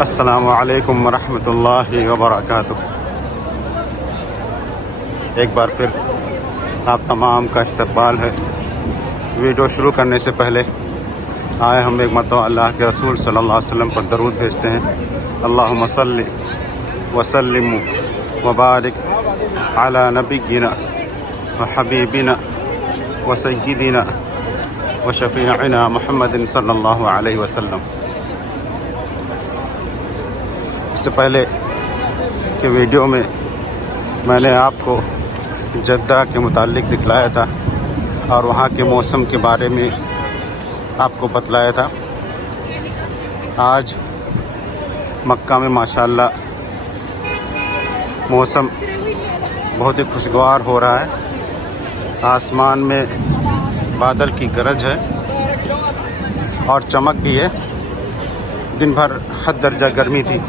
अस्सलामु अलैकुम वरहमतुल्लाहि वबरकातुह। एक बार फिर आप तमाम का इस्तकबाल है। वीडियो शुरू करने से पहले आए हम एक मरतबा अल्लाह के रसूल सल्लल्लाहु अलैहि वसल्लम पर दरूद भेजते हैं। अल्लाहुम्मा सल्लि व सल्लिम व बारिक अला नबिय्यिना व हबीबिना व सय्यिदिना व शफीअना मुहम्मदिन सल्लल्लाहु अलैहि वसल्लम। इससे पहले के वीडियो में मैंने आपको जद्दा के मुतालिक दिखलाया था और वहाँ के मौसम के बारे में आपको बतलाया था। आज मक्का में माशाअल्लाह मौसम बहुत ही खुशगवार हो रहा है। आसमान में बादल की गरज है और चमक भी है। दिन भर हद दर्जा गर्मी थी,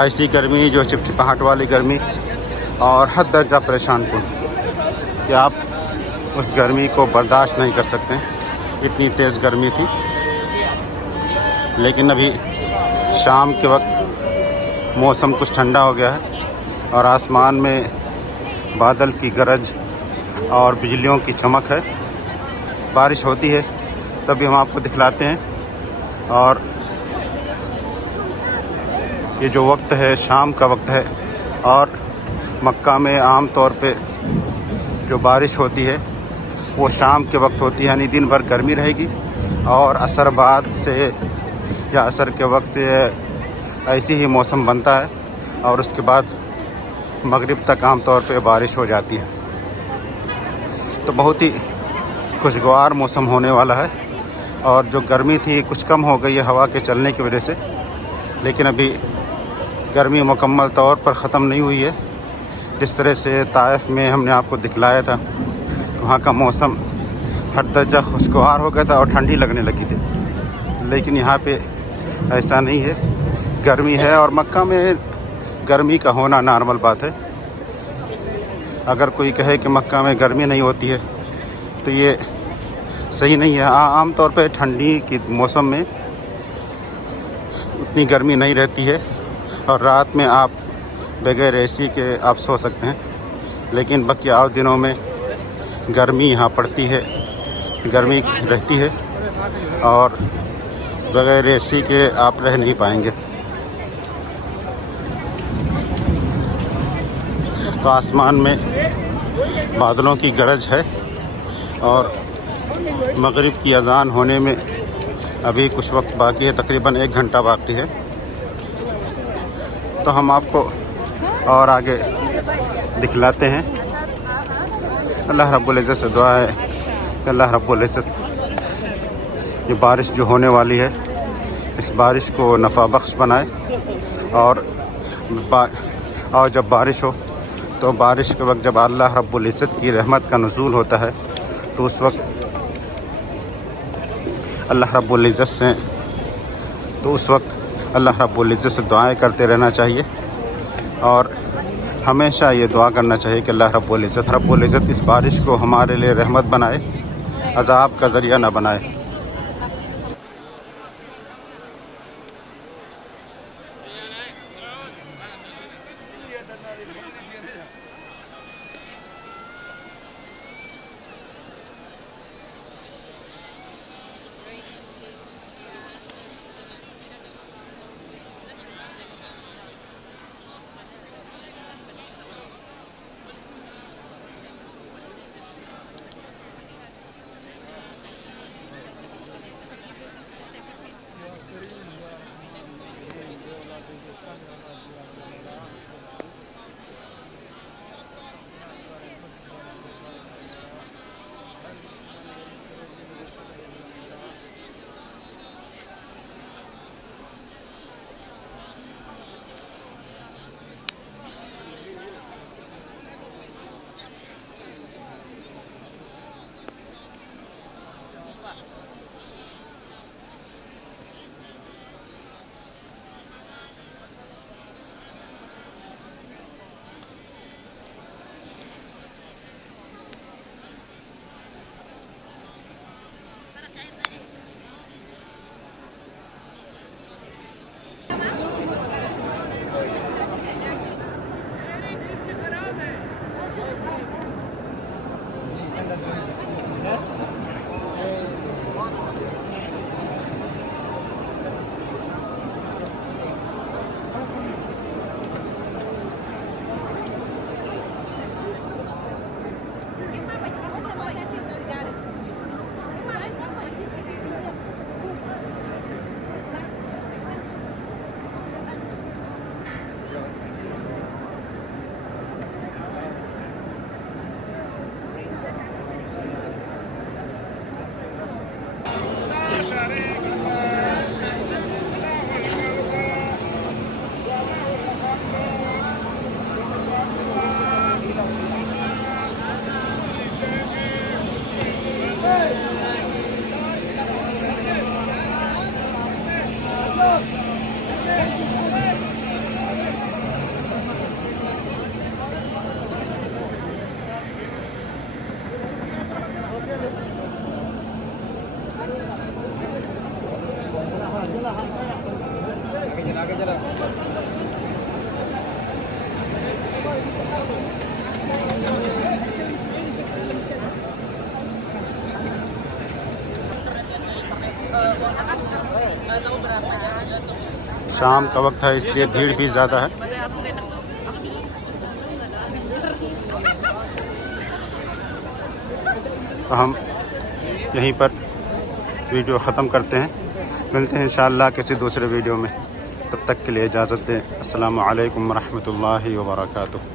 ऐसी गर्मी जो चिपचिपाहट वाली गर्मी और हद दर्जा परेशानकुन कि आप उस गर्मी को बर्दाश्त नहीं कर सकते, इतनी तेज़ गर्मी थी। लेकिन अभी शाम के वक्त मौसम कुछ ठंडा हो गया है और आसमान में बादल की गरज और बिजलियों की चमक है। बारिश होती है तभी हम आपको दिखलाते हैं। और ये जो वक्त है शाम का वक्त है और मक्का में आम तौर पे जो बारिश होती है वो शाम के वक्त होती है, यानी दिन भर गर्मी रहेगी और असर बाद से या असर के वक्त से ऐसी ही मौसम बनता है और उसके बाद मगरिब तक आम तौर पे बारिश हो जाती है। तो बहुत ही खुशगवार मौसम होने वाला है और जो गर्मी थी कुछ कम हो गई है हवा के चलने की वजह से, लेकिन अभी गर्मी मुकम्मल तौर पर ख़त्म नहीं हुई है। जिस तरह से ताइफ में हमने आपको दिखलाया था वहाँ का मौसम हर दर्जा खुशगवार हो गया था और ठंडी लगने लगी थी, लेकिन यहाँ पे ऐसा नहीं है, गर्मी है। और मक्का में गर्मी का होना नॉर्मल बात है। अगर कोई कहे कि मक्का में गर्मी नहीं होती है तो ये सही नहीं है। आम तौर पे ठंडी की मौसम में उतनी गर्मी नहीं रहती है और रात में आप बगैर एसी के आप सो सकते हैं, लेकिन बाकी और दिनों में गर्मी यहाँ पड़ती है, गर्मी रहती है और बगैर एसी के आप रह नहीं पाएंगे। तो आसमान में बादलों की गरज है और मगरिब की अज़ान होने में अभी कुछ वक्त बाकी है, तकरीबन 1 घंटा बाकी है। तो हम आपको और आगे दिखलाते हैं। अल्लाह रब्बुल इज़्ज़त से दुआ है कि अल्लाह रब्बुल इज़्ज़त ये बारिश जो होने वाली है इस बारिश को नफ़ा बख्श बनाए और जब बारिश हो तो बारिश के वक्त जब अल्लाह रब्बुल इज़्ज़त की रहमत का नुज़ूल होता है तो उस वक्त अल्लाह रब्बुल इज़्ज़त से दुआएं करते रहना चाहिए और हमेशा ये दुआ करना चाहिए कि अल्लाह रब्बुल इज़्ज़त इस बारिश को हमारे लिए रहमत बनाए, अज़ाब का ज़रिया ना बनाए। शाम का वक्त है इसलिए भीड़ भी ज़्यादा है। तो हम यहीं पर वीडियो ख़त्म करते हैं। मिलते हैं इंशाअल्लाह किसी दूसरे वीडियो में। तब तक के लिए इजाज़त दें। अस्सलामु अलैकुम रहमतुल्लाहि व बरकातुहू।